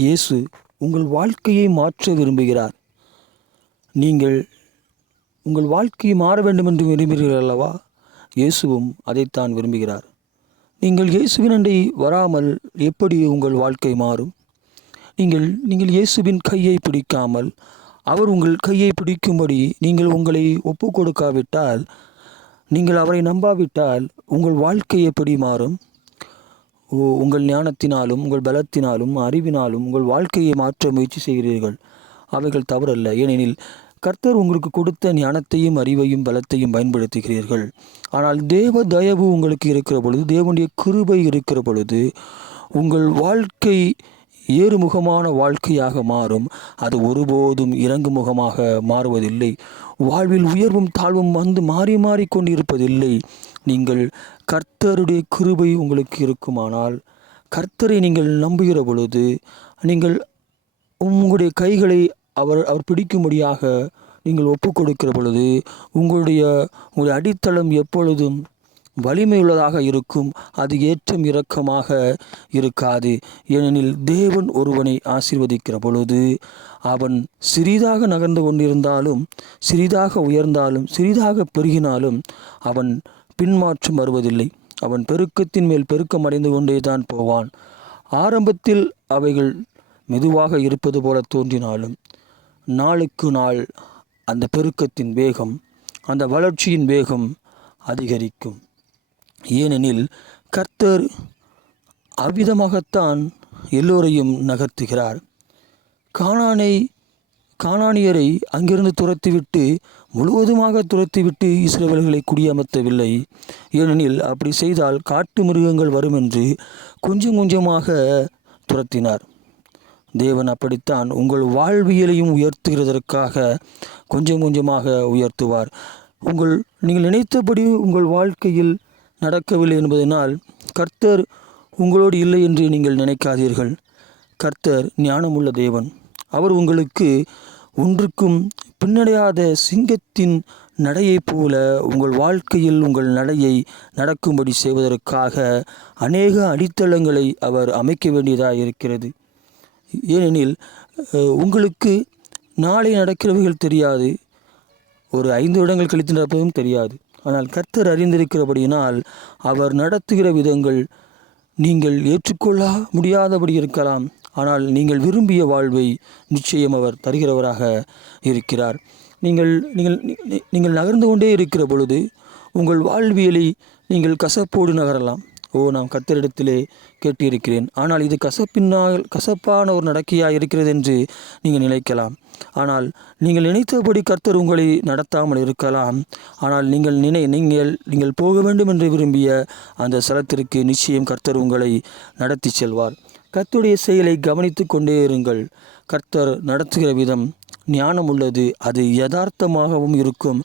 இயேசு உங்கள் வாழ்க்கையை மாற்ற விரும்புகிறார். நீங்கள் உங்கள் வாழ்க்கையை மாற வேண்டும் என்று விரும்புகிறீர்கள் அல்லவா? இயேசுவும் அதைத்தான் விரும்புகிறார். நீங்கள் இயேசுவினண்டை வராமல் எப்படி உங்கள் வாழ்க்கை மாறும்? நீங்கள் நீங்கள் இயேசுவின் கையை பிடிக்காமல் அவர் உங்கள் கையை பிடிக்கும்படி நீங்கள் உங்களை ஒப்பு கொடுக்காவிட்டால் நீங்கள் அவரை நம்பாவிட்டால் உங்கள் வாழ்க்கை எப்படி மாறும்? உங்கள் ஞானத்தினாலும் உங்கள் பலத்தினாலும் அறிவினாலும் உங்கள் வாழ்க்கையை மாற்ற முயற்சி செய்கிறீர்கள். அவைகள் தவறல்ல. ஏனெனில் கர்த்தர் உங்களுக்கு கொடுத்த ஞானத்தையும் அறிவையும் பலத்தையும் பயன்படுத்துகிறீர்கள். ஆனால் தேவ தயவு உங்களுக்கு இருக்கிற பொழுது தேவனுடைய கிருபை இருக்கிற பொழுது உங்கள் வாழ்க்கை ஏறுமுகமான வாழ்க்கையாக மாறும். அது ஒருபோதும் இறங்கு முகமாக மாறுவதில்லை. வாழ்வில் உயர்வும் தாழ்வும் வந்து மாறி மாறி கொண்டிருப்பதில்லை. நீங்கள் கர்த்தருடைய கிருபை உங்களுக்கு இருக்குமானால் கர்த்தரை நீங்கள் நம்புகிற பொழுது நீங்கள் உங்களுடைய கைகளை அவர் அவர் பிடிக்கும்படியாக நீங்கள் ஒப்பு கொடுக்கிற பொழுது உங்களுடைய உங்களுடைய அடித்தளம் எப்பொழுதும் வலிமையுள்ளதாக இருக்கும் அது ஏற்றம் இரக்கமாக இருக்காது. ஏனெனில் தேவன் ஒருவனை ஆசீர்வதிக்கிற பொழுது அவன் சிறிதாக நகர்ந்து கொண்டிருந்தாலும் சிறிதாக உயர்ந்தாலும் சிறிதாக பெருகினாலும் அவன் பின்மாற்றம் வருவதில்லை. அவன் பெருக்கத்தின் மேல் பெருக்கம் அடைந்து கொண்டே தான் போவான். ஆரம்பத்தில் அவைகள் மெதுவாக இருப்பது போல தோன்றினாலும் நாளுக்கு நாள் அந்த பெருக்கத்தின் வேகம் அந்த வளர்ச்சியின் வேகம் அதிகரிக்கும். ஏனெனில் கர்த்தர் அவ்விதமாகத்தான் எல்லோரையும் நகர்த்துகிறார். காணானை காணானியரை அங்கிருந்து துரத்திவிட்டு முழுவதுமாக துரத்திவிட்டு இஸ்ரவேல்களை குடியமர்த்தவில்லை. ஏனெனில் அப்படி செய்தால் காட்டு மிருகங்கள் வரும் என்று கொஞ்சம் கொஞ்சமாக துரத்தினார். தேவன் அப்படித்தான் உங்கள் வாழ்வியலையும் உயர்த்துகிறதற்காக கொஞ்சம் கொஞ்சமாக உயர்த்துவார். உங்கள் நீங்கள் நினைத்தபடி உங்கள் வாழ்க்கையில் நடக்கவில்லை என்பதனால் கர்த்தர் உங்களோடு இல்லை என்று நீங்கள் நினைக்காதீர்கள். கர்த்தர் ஞானமுள்ள தேவன். அவர் உங்களுக்கு ஒன்றுக்கும் பின்னடையாத சிங்கத்தின் நடையைப் போல உங்கள் வாழ்க்கையில் உங்கள் நடையை நடக்கும்படி செய்வதற்காக அநேக அடித்தளங்களை அவர் அமைக்க வேண்டியதாக இருக்கிறது. ஏனெனில் உங்களுக்கு நாளை நடக்கிறவைகள் தெரியாது. ஒரு ஐந்து வருடங்கள் கழித்து நடப்பதும் தெரியாது. ஆனால் கர்த்தர் அறிந்திருக்கிறபடியினால் அவர் நடத்துகிற விதங்கள் நீங்கள் ஏற்றுக்கொள்ள முடியாதபடி இருக்கலாம். ஆனால் நீங்கள் விரும்பிய வாழ்வை நிச்சயம் அவர் தருகிறவராக இருக்கிறார். நீங்கள் நீங்கள் நீங்கள் நகர்ந்து கொண்டே இருக்கிற பொழுது உங்கள் வாழ்வியலை நீங்கள் கசப்போடு நகரலாம். ஓ நான் கத்தரிடத்திலே கேட்டிருக்கிறேன். ஆனால் இது கசப்பினால் கசப்பான ஒரு நடக்கையாக இருக்கிறது என்று நீங்கள் நினைக்கலாம். ஆனால் நீங்கள் நினைத்தபடி கர்த்தர் உங்களை நடத்தாமல் இருக்கலாம். ஆனால் நீங்கள் நினை நீங்கள் நீங்கள் போக வேண்டும் என்று விரும்பிய அந்த ஸ்தலத்திற்கு நிச்சயம் கர்த்தர் உங்களை நடத்தி செல்வார். கர்த்தருடைய செயலை கவனித்து கொண்டே இருங்கள். கர்த்தர் நடத்துகிற விதம் ஞானம் உள்ளது அது யதார்த்தமாகவும் இருக்கும்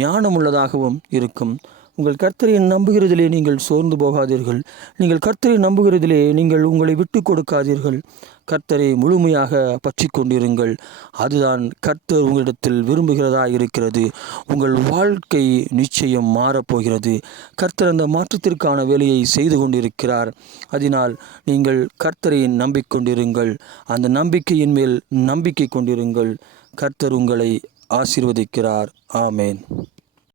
ஞானம் உள்ளதாகவும் இருக்கும். உங்கள் கர்த்தரை நம்புகிறதிலே நீங்கள் சோர்ந்து போகாதீர்கள். நீங்கள் கர்த்தரை நம்புகிறதிலே நீங்கள் உங்களை விட்டு கொடுக்காதீர்கள். கர்த்தரை முழுமையாக பற்றி கொண்டிருங்கள். அதுதான் கர்த்தர் உங்களிடத்தில் விரும்புகிறதா இருக்கிறது. உங்கள் வாழ்க்கை நிச்சயம் மாறப்போகிறது கர்த்தர் அந்த மாற்றத்திற்கான வேலையை செய்து கொண்டிருக்கிறார். அதனால் நீங்கள் கர்த்தரை நம்பிக்கொண்டிருங்கள் அந்த நம்பிக்கையின் மேல் நம்பிக்கை கொண்டிருங்கள். கர்த்தர் உங்களை ஆசீர்வதிக்கிறார். ஆமேன்.